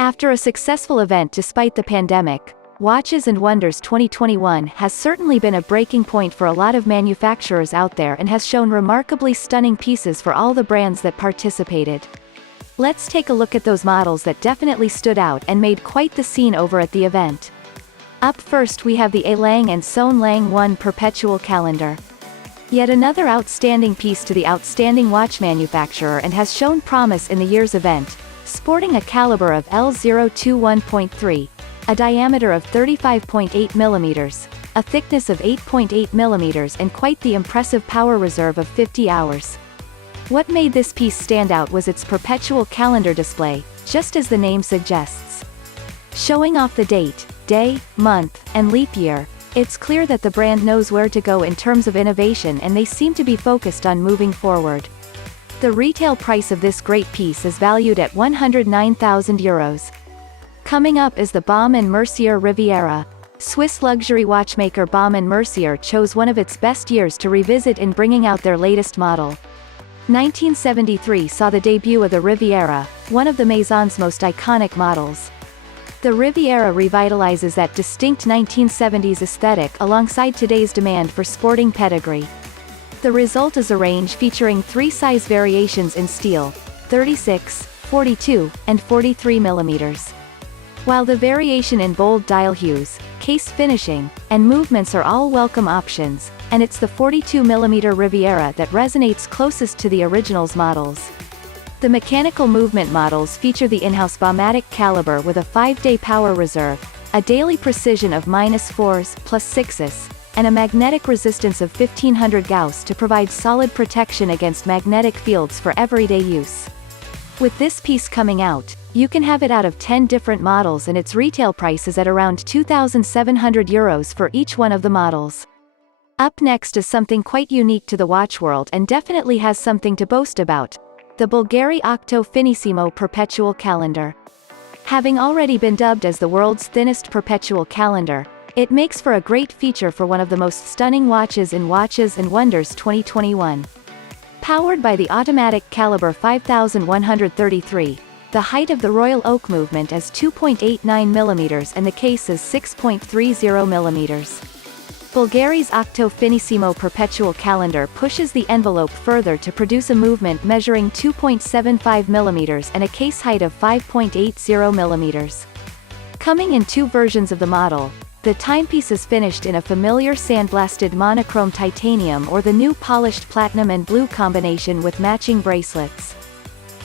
After a successful event despite the pandemic, Watches and Wonders 2021 has certainly been a breaking point for a lot of manufacturers out there and has shown remarkably stunning pieces for all the brands that participated. Let's take a look at those models that definitely stood out and made quite the scene over at the event. Up first we have the A. Lang & Son Lang 1 Perpetual Calendar. Yet another outstanding piece to the outstanding watch manufacturer and has shown promise in the year's event, sporting a caliber of L021.3, a diameter of 35.8 mm, a thickness of 8.8 mm and quite the impressive power reserve of 50 hours. What made this piece stand out was its perpetual calendar display, just as the name suggests. Showing off the date, day, month, and leap year, it's clear that the brand knows where to go in terms of innovation and they seem to be focused on moving forward. The retail price of this great piece is valued at €109,000. Coming up is the Baume & Mercier Riviera. Swiss luxury watchmaker Baume & Mercier chose one of its best years to revisit in bringing out their latest model. 1973 saw the debut of the Riviera, one of the Maison's most iconic models. The Riviera revitalizes that distinct 1970s aesthetic alongside today's demand for sporting pedigree. The result is a range featuring 3 size variations in steel, 36, 42, and 43 mm. While the variation in bold dial hues, case finishing, and movements are all welcome options, and it's the 42 mm Riviera that resonates closest to the original's models. The mechanical movement models feature the in-house Baumatic caliber with a 5-day power reserve, a daily precision of -4s, +6s, and a magnetic resistance of 1500 Gauss to provide solid protection against magnetic fields for everyday use. With this piece coming out, you can have it out of 10 different models and its retail price is at around €2,700 for each one of the models. Up next is something quite unique to the watch world and definitely has something to boast about: the Bulgari Octo Finissimo Perpetual Calendar. Having already been dubbed as the world's thinnest perpetual calendar, it makes for a great feature for one of the most stunning watches in Watches and Wonders 2021. Powered by the automatic caliber 5133, the height of the Royal Oak movement is 2.89 mm and the case is 6.30 mm. Bulgari's Octo Finissimo Perpetual Calendar pushes the envelope further to produce a movement measuring 2.75 mm and a case height of 5.80 mm. Coming in 2 versions of the model, the timepiece is finished in a familiar sandblasted monochrome titanium or the new polished platinum and blue combination with matching bracelets.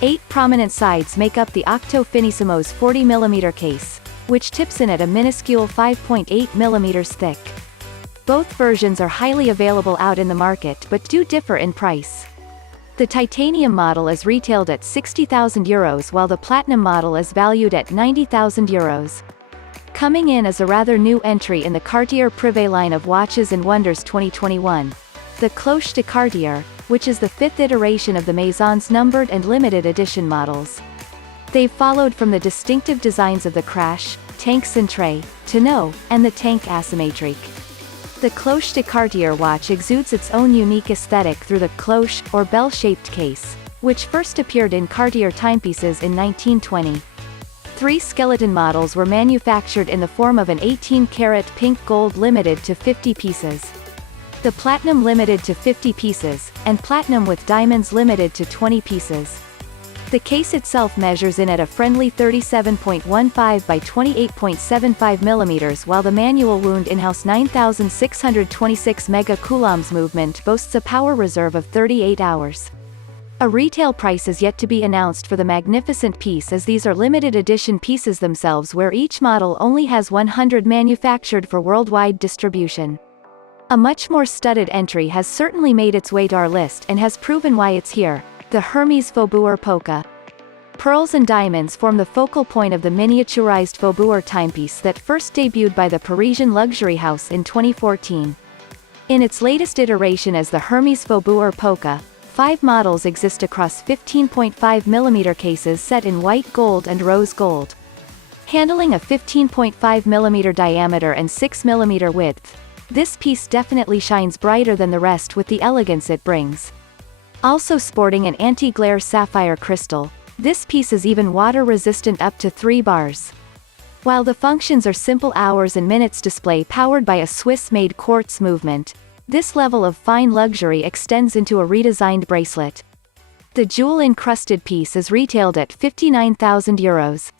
8 prominent sides make up the Octo Finissimo's 40 mm case, which tips in at a minuscule 5.8 mm thick. Both versions are highly available out in the market but do differ in price. The titanium model is retailed at €60,000 while the platinum model is valued at €90,000. Coming in as a rather new entry in the Cartier Privé line of Watches and Wonders 2021, the Cloche de Cartier, which is the 5th iteration of the Maison's numbered and limited edition models. They've followed from the distinctive designs of the Crash, Tank Cintré, Tonneau, and the Tank Asymétrique. The Cloche de Cartier watch exudes its own unique aesthetic through the cloche, or bell-shaped case, which first appeared in Cartier timepieces in 1920. 3 skeleton models were manufactured in the form of an 18-karat pink gold limited to 50 pieces, the platinum limited to 50 pieces, and platinum with diamonds limited to 20 pieces. The case itself measures in at a friendly 37.15 by 28.75 mm while the manual wound in-house 9626 megacoulombs movement boasts a power reserve of 38 hours. A retail price is yet to be announced for the magnificent piece as these are limited edition pieces themselves where each model only has 100 manufactured for worldwide distribution. A much more studded entry has certainly made its way to our list and has proven why it's here: the Hermès Faubourg Polka. Pearls and diamonds form the focal point of the miniaturized Faubourg timepiece that first debuted by the Parisian luxury house in 2014. In its latest iteration as the Hermès Faubourg Polka, 5 models exist across 15.5 mm cases set in white gold and rose gold. Handling a 15.5 mm diameter and 6 mm width, this piece definitely shines brighter than the rest with the elegance it brings. Also sporting an anti-glare sapphire crystal, This piece is even water-resistant up to 3 bars. While the functions are simple hours and minutes display powered by a Swiss-made quartz movement, this level of fine luxury extends into a redesigned bracelet. The jewel-encrusted piece is retailed at €59,000.